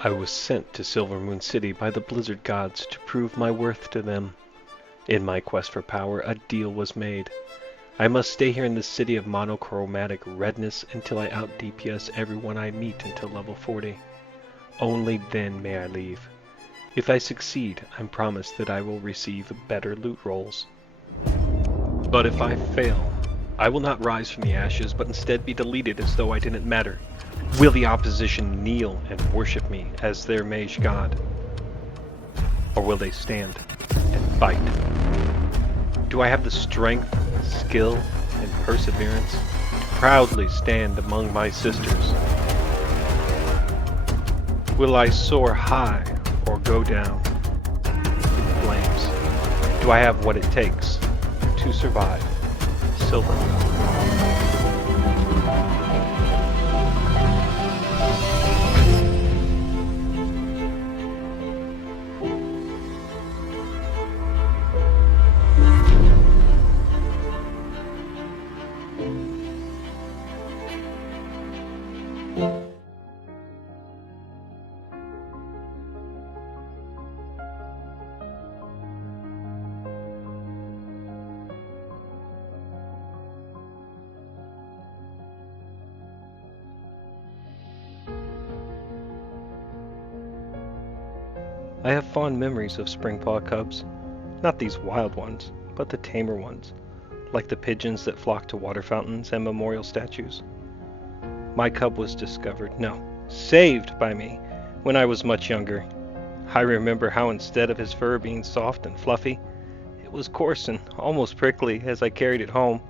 I was sent to Silvermoon City by the Blizzard Gods to prove my worth to them. In my quest for power, a deal was made. I must stay here in the city of monochromatic redness until I out-DPS everyone I meet until level 40. Only then may I leave. If I succeed, I'm promised that I will receive better loot rolls. But if I fail, I will not rise from the ashes, but instead be deleted as though I didn't matter. Will the opposition kneel and worship me as their mage god? Or will they stand and fight? Do I have the strength, skill, and perseverance to proudly stand among my sisters? Will I soar high or go down in flames? Do I have what it takes to survive Silvermoon? I have fond memories of springpaw cubs. Not these wild ones, but the tamer ones, like the pigeons that flock to water fountains and memorial statues. My cub was discovered, no, saved by me when I was much younger. I remember how instead of his fur being soft and fluffy, it was coarse and almost prickly as I carried it home.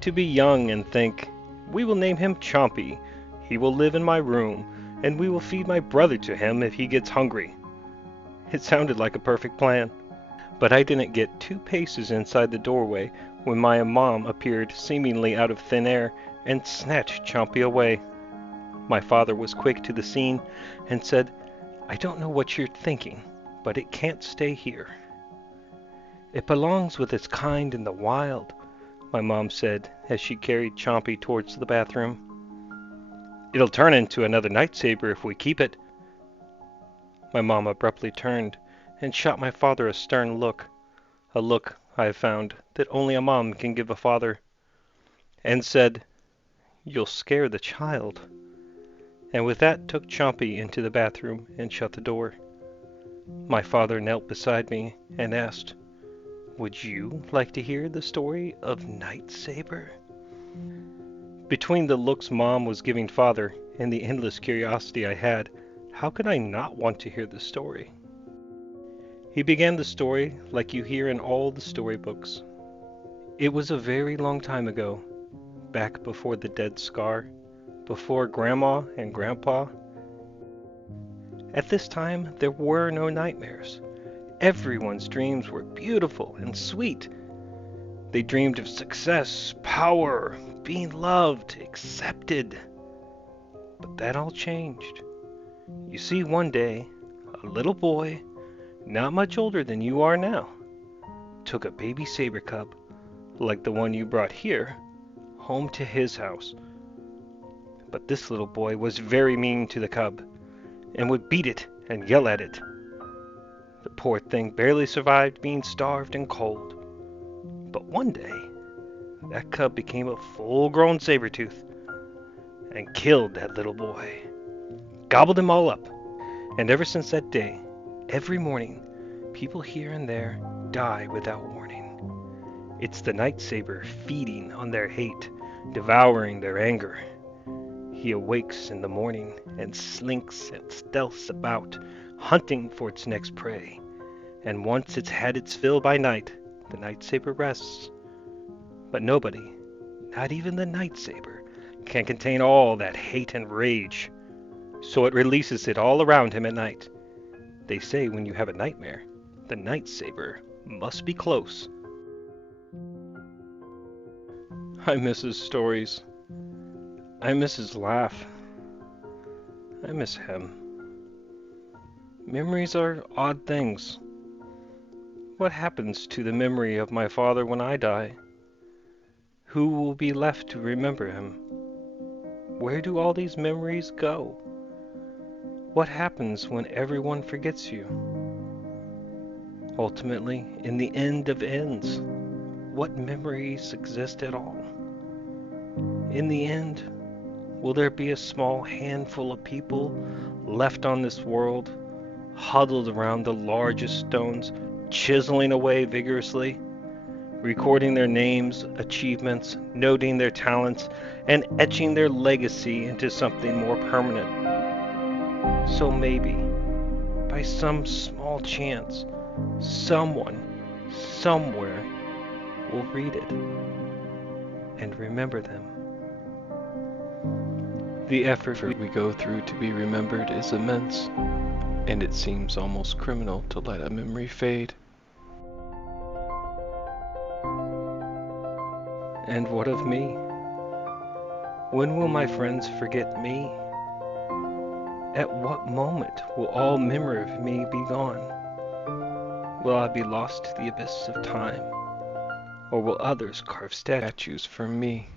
To be young and think, we will name him Chompy, he will live in my room, and we will feed my brother to him if he gets hungry. It sounded like a perfect plan. But I didn't get 2 paces inside the doorway when my mom appeared seemingly out of thin air and snatched Chompy away. My father was quick to the scene and said, "I don't know what you're thinking, but it can't stay here." "It belongs with its kind in the wild," my mom said as she carried Chompy towards the bathroom. "It'll turn into another night saber if we keep it." My mom abruptly turned and shot my father a stern look, a look, I have found, that only a mom can give a father, and said, "You'll scare the child," and with that took Chompy into the bathroom and shut the door. My father knelt beside me and asked, "Would you like to hear the story of Night Saber?" Between the looks mom was giving father and the endless curiosity I had, how could I not want to hear the story? He began the story like you hear in all the storybooks. It was a very long time ago, back before the Dead Scar, before Grandma and Grandpa. At this time, there were no nightmares. Everyone's dreams were beautiful and sweet. They dreamed of success, power, being loved, accepted. But that all changed. You see, one day, a little boy, not much older than you are now, took a baby saber cub, like the one you brought here, home to his house. But this little boy was very mean to the cub, and would beat it and yell at it. The poor thing barely survived being starved and cold. But one day, that cub became a full-grown saber-tooth, and killed that little boy. Gobbled them all up, and ever since that day, every morning, people here and there die without warning. It's the Night Saber feeding on their hate, devouring their anger. He awakes in the morning and slinks and stealths about, hunting for its next prey. And once it's had its fill by night, the Night Saber rests. But nobody, not even the Night Saber, can contain all that hate and rage. So it releases it all around him at night. They say when you have a nightmare, the Night Saber must be close. I miss his stories. I miss his laugh. I miss him. Memories are odd things. What happens to the memory of my father when I die? Who will be left to remember him? Where do all these memories go? What happens when everyone forgets you? Ultimately, in the end of ends, what memories exist at all? In the end, will there be a small handful of people left on this world, huddled around the largest stones, chiseling away vigorously, recording their names, achievements, noting their talents, and etching their legacy into something more permanent? So maybe, by some small chance, someone, somewhere, will read it and remember them. The effort we go through to be remembered is immense, and it seems almost criminal to let a memory fade. And what of me? When will my friends forget me? At what moment will all memory of me be gone? Will I be lost to the abyss of time? Or will others carve statues for me?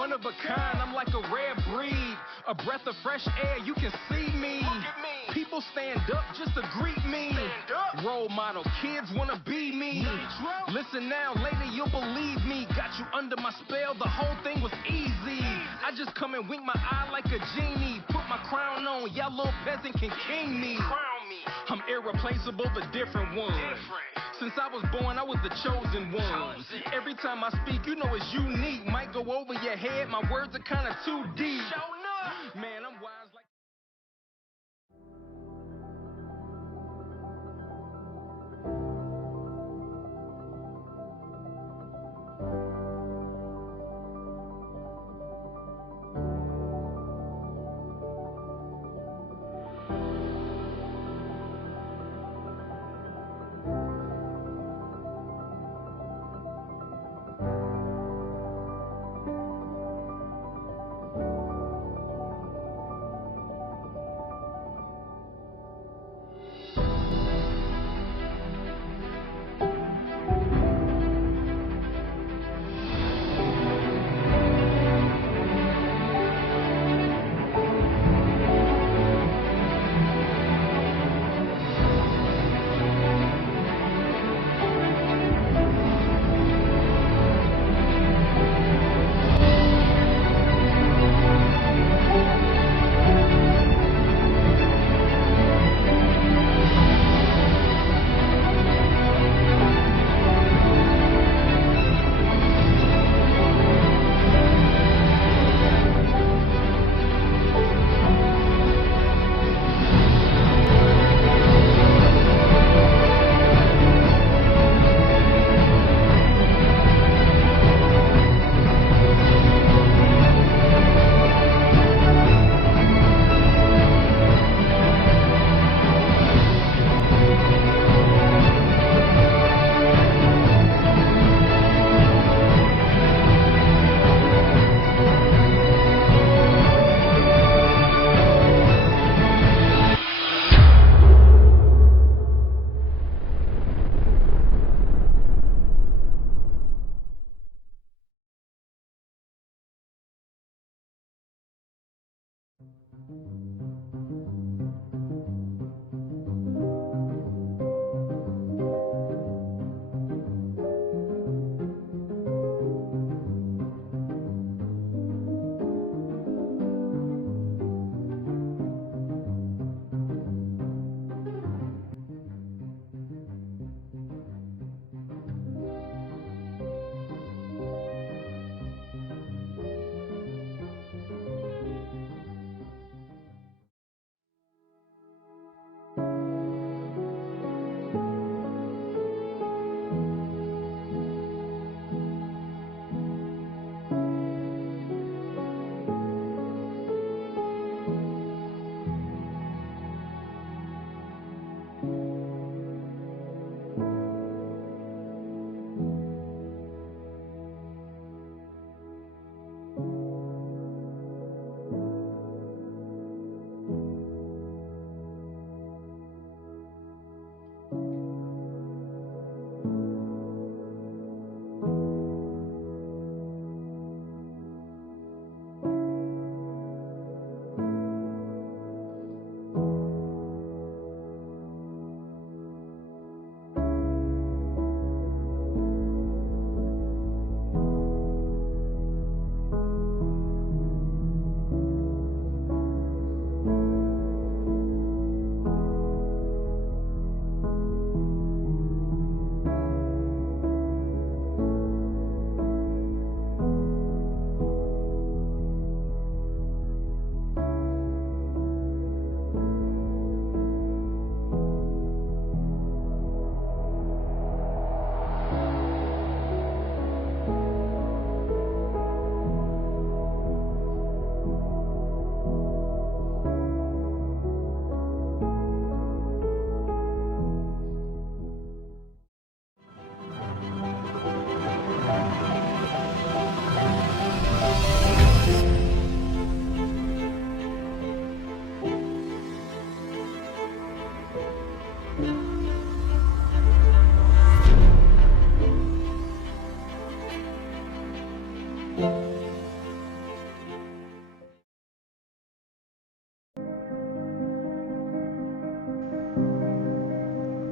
one of a kind, I'm like a rare breed. A breath of fresh air, you can see me. People stand up just to greet me. Role model, kids wanna be me. Listen now, later you'll believe me. Got you under my spell, the whole thing was easy. I just come and wink my eye like a genie. Put my crown on, y'all little peasant can king me. I'm irreplaceable, the different one. Since I was born, I was the chosen one. Every time I speak, you know it's unique. Might go over your head, my words are kinda too deep. Man, I'm wise like...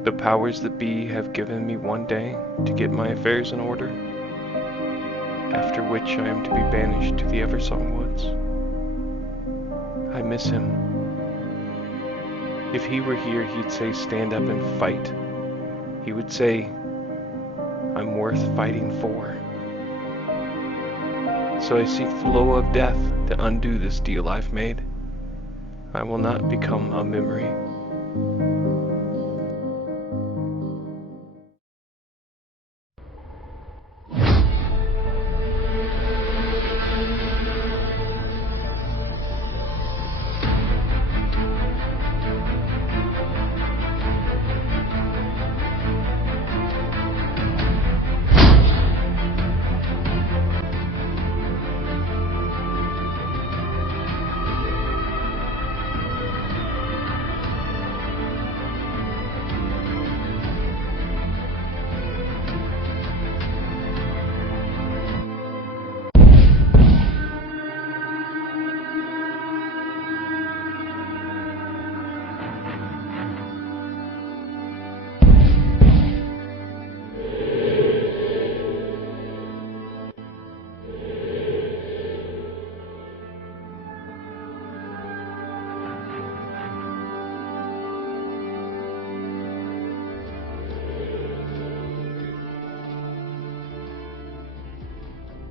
The powers that be have given me one day to get my affairs in order, after which I am to be banished to the Eversong Woods. I miss him. If he were here, he'd say stand up and fight. He would say, I'm worth fighting for. So I seek the blow of death to undo this deal I've made. I will not become a memory.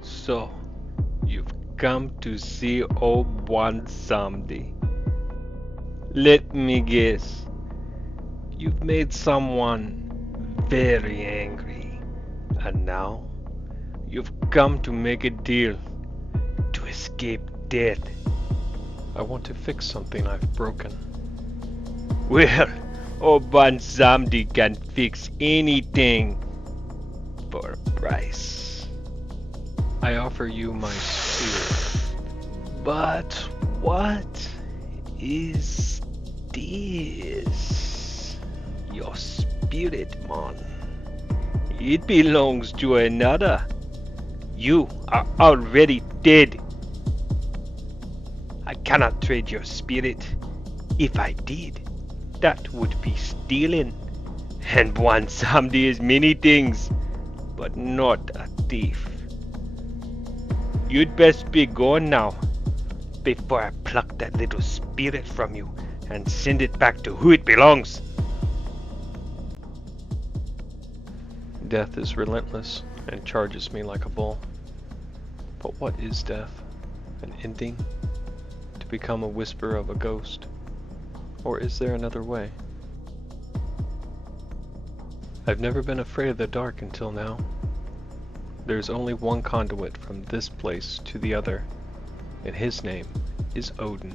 So, you've come to see old Juan Samdi. Let me guess. You've made someone very angry. And now, you've come to make a deal to escape death. I want to fix something I've broken. Well, old Juan Samdi can fix anything for a price. I offer you my spirit. But what is this? Your spirit, man. It belongs to another. You are already dead. I cannot trade your spirit. If I did, that would be stealing. And Juan Samdi is many things, but not a thief. You'd best be gone now, before I pluck that little spirit from you and send it back to who it belongs. Death is relentless and charges me like a bull. But what is death? An ending? To become a whisper of a ghost? Or is there another way? I've never been afraid of the dark until now. There's only one conduit from this place to the other, and his name is Odin.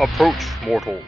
Approach, mortal.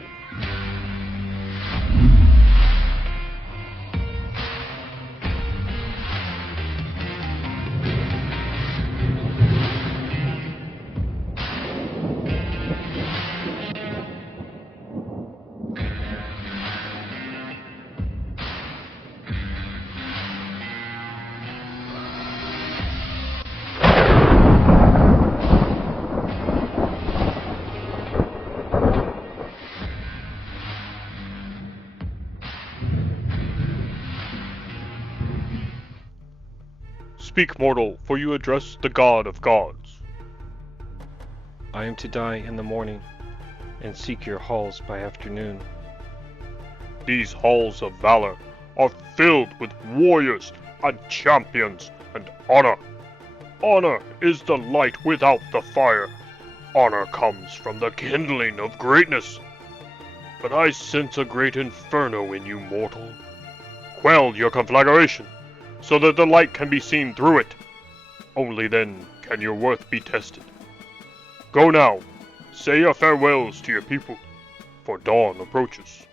Speak, mortal, for you address the god of gods. I am to die in the morning, and seek your halls by afternoon. These halls of valor are filled with warriors and champions and honor. Honor is the light without the fire. Honor comes from the kindling of greatness. But I sense a great inferno in you, mortal. Quell your conflagration, so that the light can be seen through it. Only then can your worth be tested. Go now, say your farewells to your people, for dawn approaches.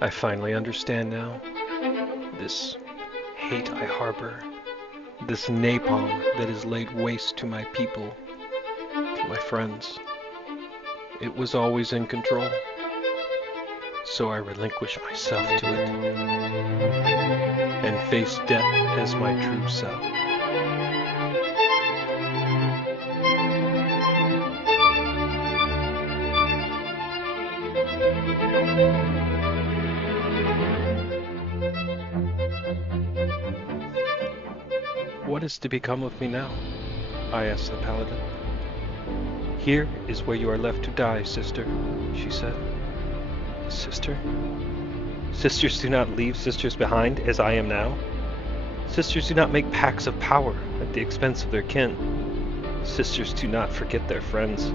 I finally understand now. This hate I harbor, this napalm that has laid waste to my people, to my friends. It was always in control. So I relinquish myself to it and face death as my true self. What is to become of me now? I asked the paladin. Here is where you are left to die, sister, she said. Sister? Sisters do not leave sisters behind, as I am now. Sisters do not make pacts of power at the expense of their kin. Sisters do not forget their friends.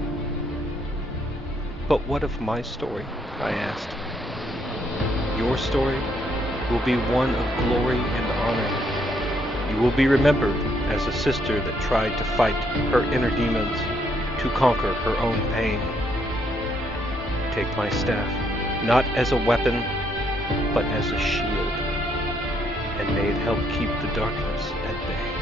But what of my story? I asked. Your story will be one of glory and honor. You will be remembered as a sister that tried to fight her inner demons, to conquer her own pain. Take my staff, not as a weapon, but as a shield, and may it help keep the darkness at bay.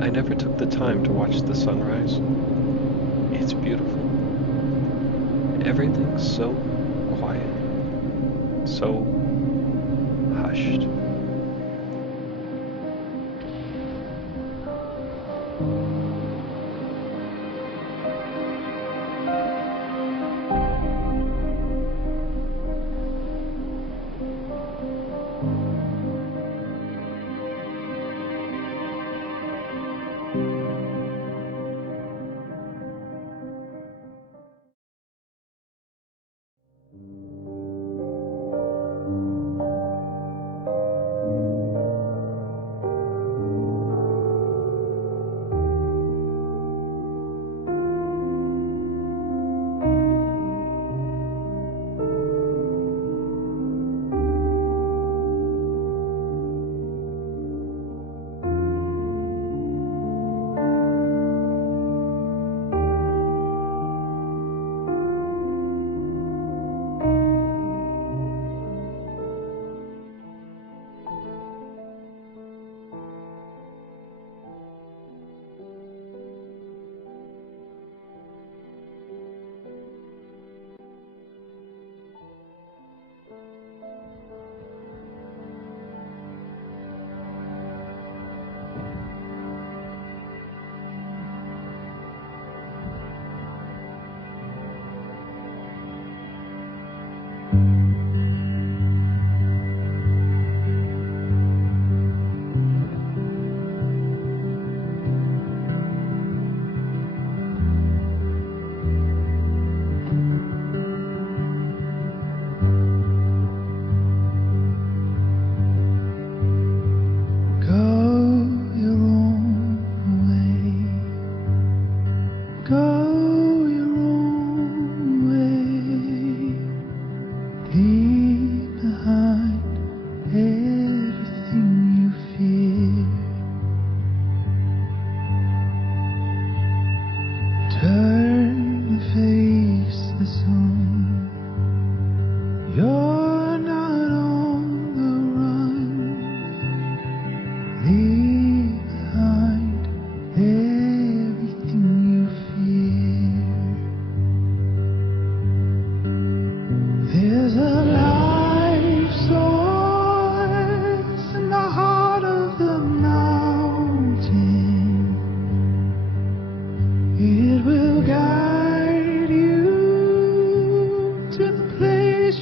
I never took the time to watch the sunrise. It's beautiful. Everything's so quiet, so hushed.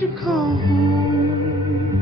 you call home.